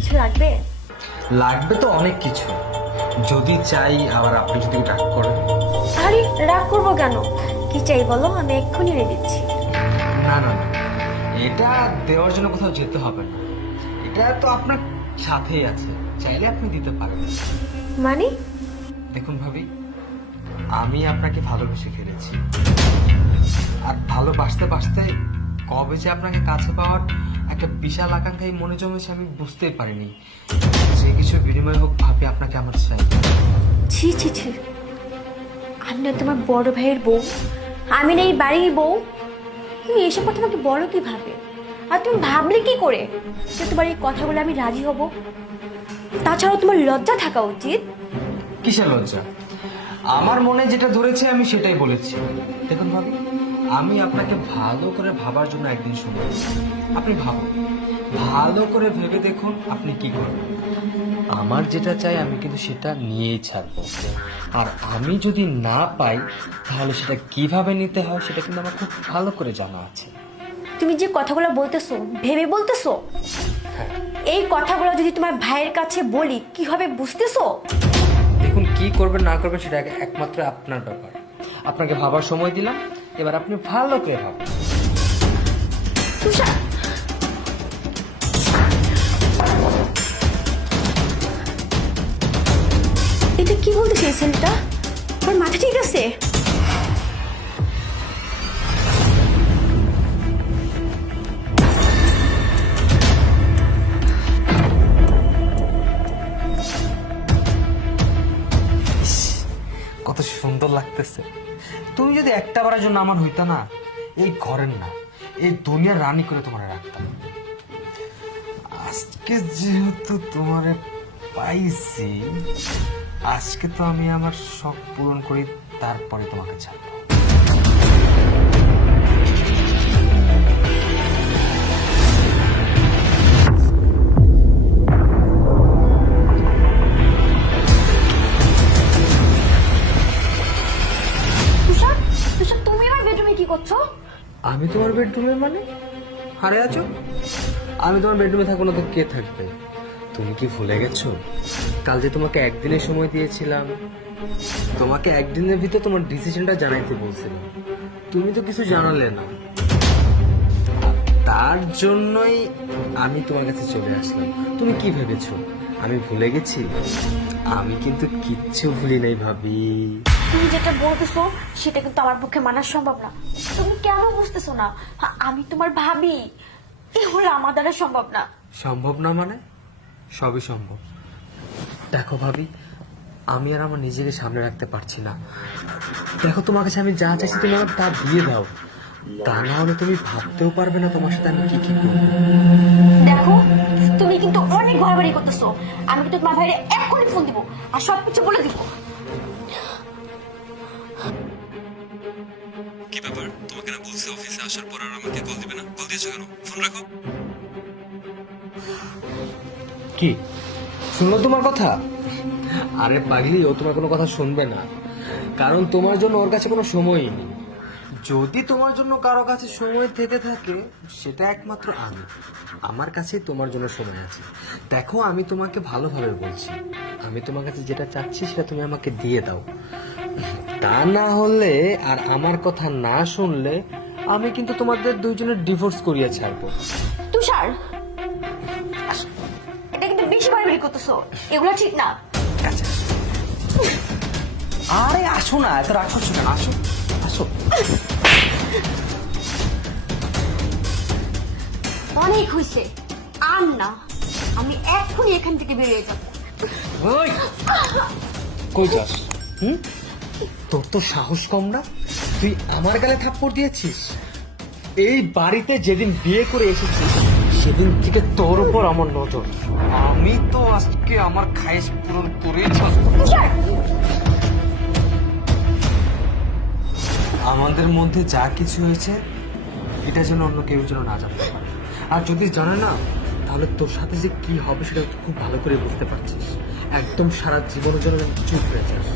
কিছু লাগবে? লাগবে তো অনেক কিছু, যদি চাই আবার আপনি যদি রাগ করেন। আরে রাগ করবো কেন? কি চাই বলো, আমি এক্ষুনি এনে দিচ্ছি। না না না, এটা দেওয়ার জন্য কোথাও যেতে হবে না, এটা তো আপনার সাথেই আছে, চাইলে আপনি দিতে পারেন। মানে? দেখুন ভাবি, আমি আপনাকে ভালোবেসে ফেলেছি, আর ভালোবাসতে বাসতে কবে যে আপনাকে কাছে পাওয়ার একটা বিশাল আকাঙ্ক্ষায় মনে জমেছে আমি বুঝতেই পারিনি। যে কিছু বিনিময় হোক ভাবি, আপনাকে আমার চাই। ছি ছি ছি, আমি না তোমার বড় ভাইয়ের বউ, আমি না এই বাড়ির বউ। তুমি এসব কথা আমাকে বলো কিভাবে? আর তুমি ভাবলে কি করে যে তোমার এই কথাগুলো আমি রাজি হব? তাছাড়াও তোমার লজ্জা থাকা উচিত। কিসের লজ্জা? আমার মনে যেটা ধরেছে আমি সেটাই বলেছি। দেখুন ভাবি, আমি আপনাকে ভালো করে ভাবার জন্য একদিন সময় দিচ্ছি। আপনি ভাবুন, ভালো করে ভেবে দেখুন আপনি কি করবেন। আমার যেটা চাই আমি কিন্তু সেটা নিয়েই ছাড়বো, আর আমি যদি না পাই তাহলে সেটা কিভাবে নিতে হয় সেটা কিন্তু আমার খুব ভালো করে জানা আছে। তুমি যে কথাগুলো বলতেছো ভেবে বলতেছো? হ্যাঁ, এই কথাগুলো যদি তোমার ভাইয়ের কাছে বলি কি হবে বুঝতেছো? দেখুন, কি করবেন না করবেন সেটা একমাত্র আপনার ব্যাপার। আপনাকে ভাবার সময় দিলাম, এবার আপনি ভালো করে ভাবুন। তুষার, এটা কি বলতে চাই ছেলেটা? ওর মাথা ঠিক আছে? কত সুন্দর লাগতেছে। তুমি যদি একটা বারের জন্য আমার হইতা না, এই ঘরের না এই দুনিয়ার রানী করে তোমার রাখতাম। আজকে যেহেতু তোমারে পাইছি, আজকে তো আমি আমার শখ পূরণ করি, তারপরে তোমাকে ছাড়বো। তুষার, তুষার তুমি আমার বেডরুমে কি করছো? আমি তোমার বেডরুমে মানে হারে আছো? আমি তোমার বেডরুমে থাকবো না তো কে থাকবে? তুমি কি ভুলে গেছো কাল যে তোমাকে একদিনের সময় দিয়েছিলাম? তোমাকে একদিনের ভিতর তোমার ডিসিশনটা জানাইতে বলছিলাম, তুমি তো কিছু জানালে না। তার জন্যই আমি তোমার কাছে চলে আসলাম। তুমি কি ভেবেছো আমি ভুলে গেছি? আমি কিন্তু কিচ্ছু ভুলি নাই ভাবি। তুমি যেটা বলতেছো সেটা কিন্তু আমার পক্ষে মানা সম্ভব না। তুমি কেন বুঝতেছো না? আমি তোমার ভাবি, এগুলো আমার দ্বারা সম্ভব না। সম্ভব না মানে? সবই সম্ভব। দেখো ভাবি, আমি আর আমার নিজেকে সামনে রাখতে পারছি না। দেখো, তোমার কাছে আমি যা চাইছি তুমি আমার তা দিয়ে দাও, তা না হলে তুমি ভাবতেও পারবে না তোমার সাথে আমি কি কি করবো। দেখো, তুমি কিন্তু অনেক ঘোরাঘুরি করতেছো। আমি কিন্তু তোমার ভাইরে এক্ষুনি ফোন দিব আর সবকিছু বলে দিব। কি ব্যাপার? তোমাকে না বলছি অফিসে আসার পর আর আমাকে কল দিবে না? কল দিয়েছো কেন? ফোন রাখো। কি শুনলো তোমার কথা? আরে পাগলি, ও তোমার কোনো কথা শুনবে না, কারণ তোমার জন্য ওর কাছে কোনো সময়ই নেই। যদি তোমার জন্য কারো কাছে সময় থেকে থাকে সেটা একমাত্র আমি, আমার কাছে তোমার জন্য সময় আছে। দেখো, আমি তোমাকে ভালোভাবে বলছি, আমি তোমার কাছে যেটা চাচ্ছি সেটা তুমি আমাকে দিয়ে দাও, তা না হলে আর আমার কথা না শুনলে আমি কিন্তু তোমাদের দুইজনের ডিভোর্স করিয়ে ছাড়বো। তুষার, এটা কিন্তু বেশি ঘোরাঘুরি করতেছো, এগুলো ঠিক না। আচ্ছা, আরে আসো না, এত রাগ করছো কেন? আসো আসো। অনেক হয়েছে, আর না। আমি এক্ষুনি এখান থেকে বেরিয়ে যাবো। ওই কই যাস? তোর তো সাহস কম না, তুই আমার গালে থাপ্পড় দিয়েছিস। এই বাড়িতে যেদিন বিয়ে করে এসেছিস সেদিন থেকে তোর উপর আমার নজর। আমি তো আজকে আমার খায়েশ পূরণ করেই ছাড়বো। তুষার, আমাদের মধ্যে যা কিছু হয়েছে এটা যেন অন্য কেউ যেন না জানতে পারে, আর যদি জানে না তাহলে তোর সাথে যে কি হবে সেটা খুব ভালো করে বুঝতে পারছিস। একদম সারা জীবনের জন্য চুপ হয়ে যাস।